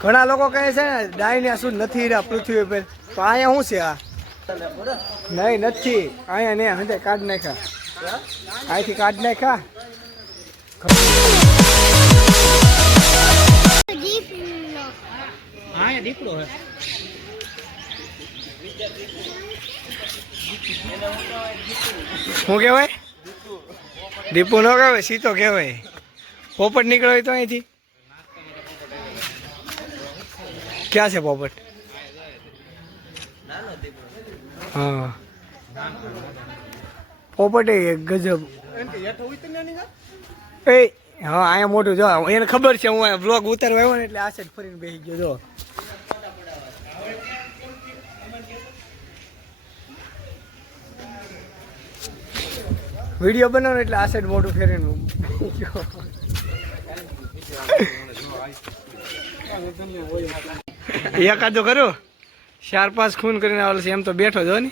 ઘણા લોકો કહે છે ને ડાયનાસોર નથી રહ્યા પૃથ્વી પર, તો અહીંયા શું છે આ? નહીં નથી અહીંયા ને હંધે કાઢ નાખ્યા, અહીંથી કાઢ નાખ્યા. દીપડો હે શું કહેવાય? દીપુ ન કહેવાય, સીતો કહેવાય. પોપટ નીકળ્યો હોય તો અહીંથી ક્યાં છે પોપટ? હા પોપટ એ ગજબ. એ હા અહીંયા મોટું જો એને ખબર છે હું બ્લોગ ઉતારવા આવ્યો ને એટલે આ સાઈડ ફરીને બેસી ગયો. જો વિડીયો બનાવો એટલે આ સાઈડ મોટું ફેરીને એકાદો કરો 4-5 ખૂન કરીને આવેલો છે. એમ તો બેઠો જો ને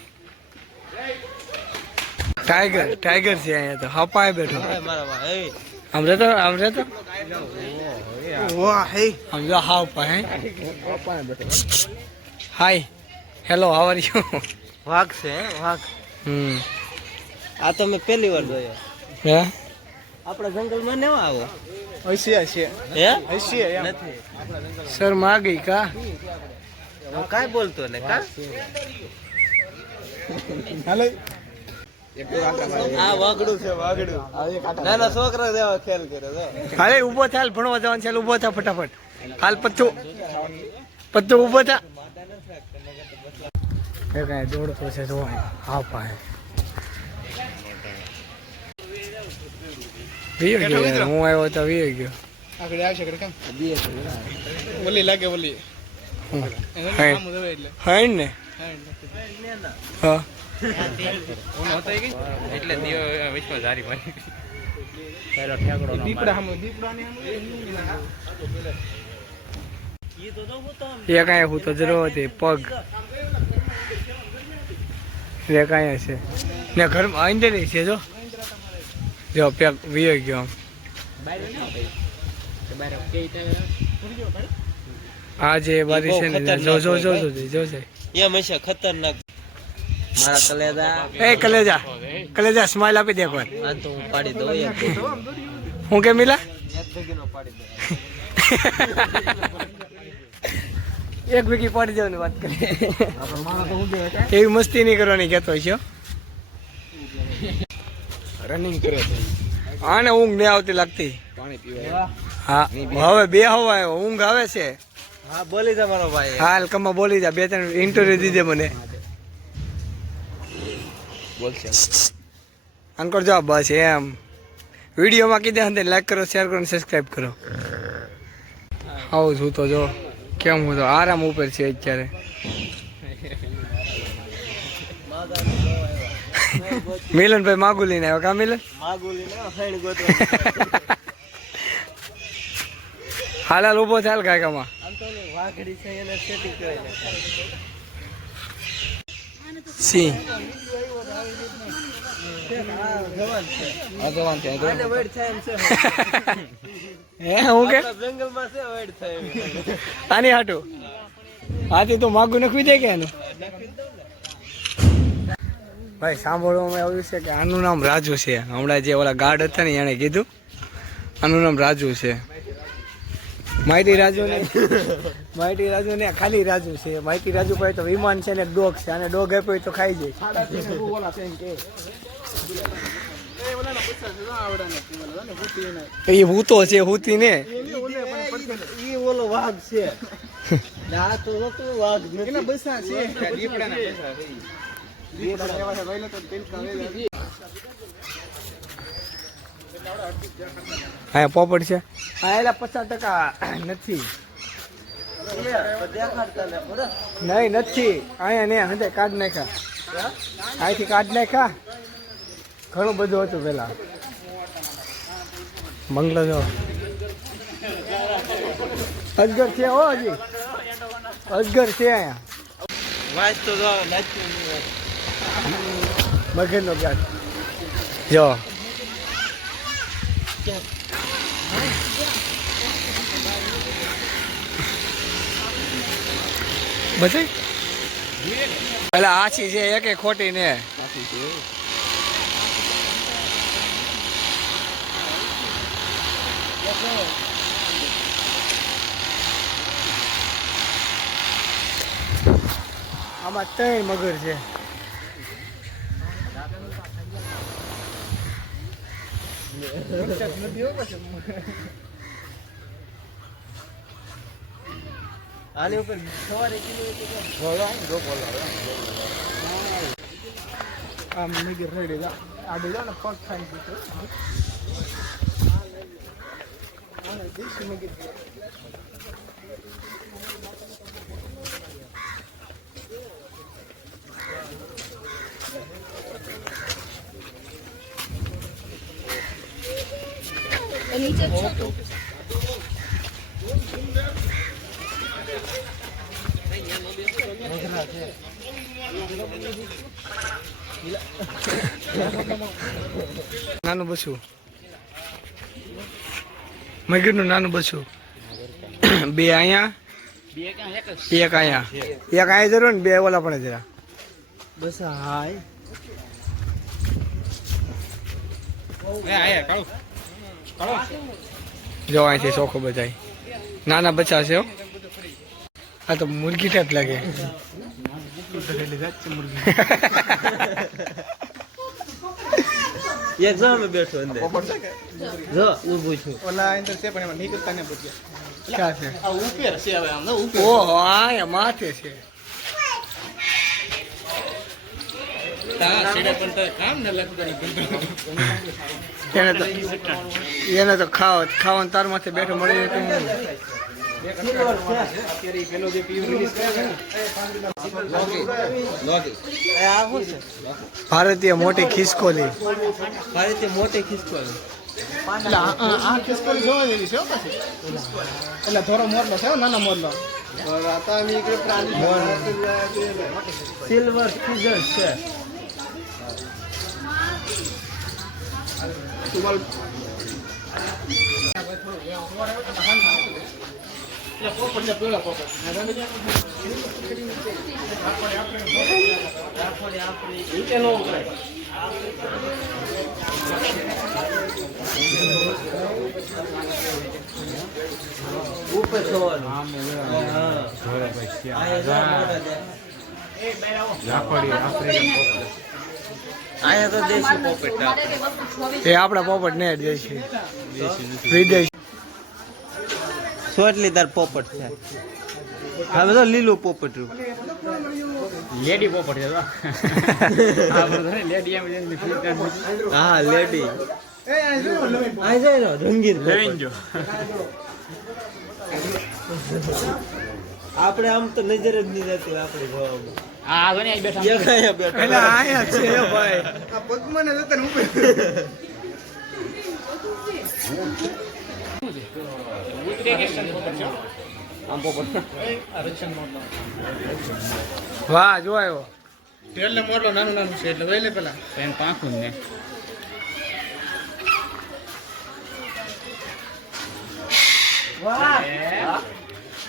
ટાઈગર છે અહીંયા તો હપાય બેઠો. આમ રહેતો વાહ હે સમજો હાવ પાહે. Hi hello how are you? વાઘ છે વાઘ. આ તો મેં પહેલી વાર જોયો. હે આપણા જંગલમાં ન આવો. હશે હે હશે નથી સર માં ગઈ કા હું કાઈ બોલતો ને કા. હાલે આ વાગડું છે વાગડું. નાના છોકરા જેવા ખેલ કરે છે. હાલે ઊભો થાલ ભણવા જવાનું છે. ઊભો થા ફટાફટ. હાલ પત્તું ઊભો થા. એ કાંઈ દોડતો છે જો હા પાહે. હું આવ્યો તો વી ગયો. આગળ આવશે આગળ કામ ઓલી લાગે ઓલી હા ને હા એટલે દિયો વિશ્વ જારી મારી પેલો દીપડા હમ દીપડાની એ કાંઈ હું તો જરો હતી પગ એ કાંઈ છે ને ઘરમાં અંદર છે જો પેક વી ગયો આમ. આ જે બારી છે ને જો છે એ હંમેશા ખતરનાક. મારા કલેજા સ્માઈલ આપી દે એકવાર. આ તો હું પાડી દઉં એક. હું કે મિલા પાડી દઉં. એક વીકી પાડી દેવાની વાત કરી. એવી મસ્તી નહીં કરવાની કહેતો છે. રનિંગ કરે છે. આને ઊંઘ નહીં આવતી લાગતી. પાણી પીવા. હા હવે બે હવા આવ્યો ઊંઘ આવે છે. હા બોલી જા મારો ભાઈ. હાલ કમા બોલી જા 2-3 ઇન્ટરવ્યુ દીધે મને. બોલશે અંકર જો બસ એમ વિડીયોમાં કીધે અંદર લાઈક કરો શેર કરો સબસ્ક્રાઈબ કરો. આવું છું તો જો કેમ હું તો આરામ ઉપર છે અત્યારે. મિલનભાઈ માગું લઈને આવ્યો કા મિલન? હાલ ઉભો થાય કાકામાં. વાઘડી છે એને સેટિંગ કરીને સિંહ જવાન છે આને વેડ થાય એમ છે. હે હું કે જંગલમાં છે વેડ થાય એમ. આની હાટું હાથી તો માગું નખવી દે કે એનું. ભાઈ સાંભળવામાં આવ્યું છે કે આનું નામ રાજુ છે. હમણાં જે ઓલા ગાર્ડ હતા ને એણે કીધું આનું નામ રાજુ છે. માહિતી રાજુ ને ખાલી રાજુ છે. માહિતી રાજુ પાસે તો વિમાન છે ને ડોગ છે. અને ડોગ આપ્યો તો ખાઈ જાય. એ હૂતો છે હૂતી ને ઈ ઓલો વાઘ છે. આ તો વાઘ નથી. બસા છે દીપડાના બસા છે. દીપડા એવા છે વૈલો તો પિંચકા વેલા. હા પોપટ છે. હા એલા 50% નથી. નહીં નથી અહીંયા ને હંધે કાઢ નાખ્યા. અહીંથી કાઢ નાખ્યા. ઘણું બધું હતું પેલા. બંગલો જો અજગર છે. હો હજી અજગર છે અહીંયા. વાંચ તો જો મગરનો ગાઢ જો બતાય એટલે આછી છે એક ખોટી ને આમાં 3 મગર છે. આની ઉપર સવારે બોલો આમ મગર રેડી જા આ બે જાવ ને પગ ખાઈ દીધો આ દેશી મગર નીચે છોટું નાનું બસું મગરનું નાનું બસું બે અહીંયા એક અહીંયા જરૂર ને બે ઓલા પણ જરા બસ હાય જો અહીંથી ચોખ્ખો બધાય નાના બચ્ચા છે હો. આ તો મુરગી ટાઈપ લાગે. એક જણ બેઠો અંદર જો ઊભું છું ઓલા અંદર છે પણ એમાં નીકળતા ને પૂછ્યા ક્યાં છે? આ ઉપર છે હવે આમ ને ઉપર ઓહો આ માથે છે. એને તો ખાવાનું તાર માથે બેઠો મળી અત્યારે ઈ પેલો જે પીવ રિલીઝ કરે છે ને આ શું છે ભારતીય મોટી ખિસકોલી. ભારતીય મોટી ખિસકોલ એટલે આ ખિસકોલી જોવા જેવી છે હો પછી એટલે થોડો મોરલો છે હો, નાનો મોરલો સિલ્વર ફિઝર છે ઉપર જોવાનું આયા તો દેશી પોપટ એ આપણા પોપટ ને જ છે વિદેશ. સોટલી તાર પોપટ છે હવે તો લીલું પોપટ રૂપ લેડી પોપટ છે લેડી એમ હા લેડી આ જાય રંગીન પોપટ. આપણે આમ તો નજર જ નહીં જતી આપણે જોવામાં. આ જો ને અહીં બેઠા એક અહીંયા બેઠો. એટલે આયા છે ભાઈ. આ પગમાં ને જતા ને ઉપર આમ પોપટ વાહ જો આવ્યો. એટલે મોરલો નાનું નાનું છે એટલે વહેલે પેલા એમ પાંખું ને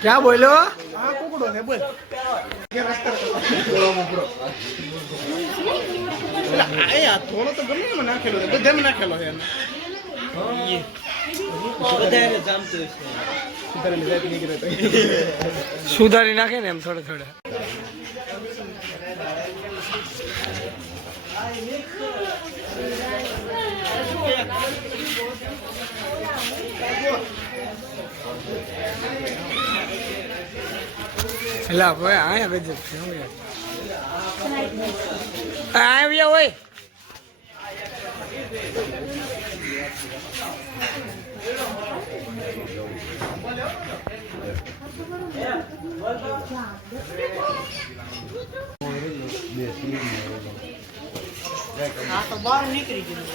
ક્યાં બોલ્યો? આ કુકડો છે બોલ કે રસ્તા આયા થોડો તો ગમે એમાં નાખેલો છે બધામાં નાખેલો છે એમ બધાને જામતું છે. સુધારેલી જાત નીકળે તો સુધારી નાખે ને એમ થોડે થોડે. એલા ભાઈ આયા ગજબ છે હું યાર. આવ્યા હોય આ તો બહાર નીકળી ગયું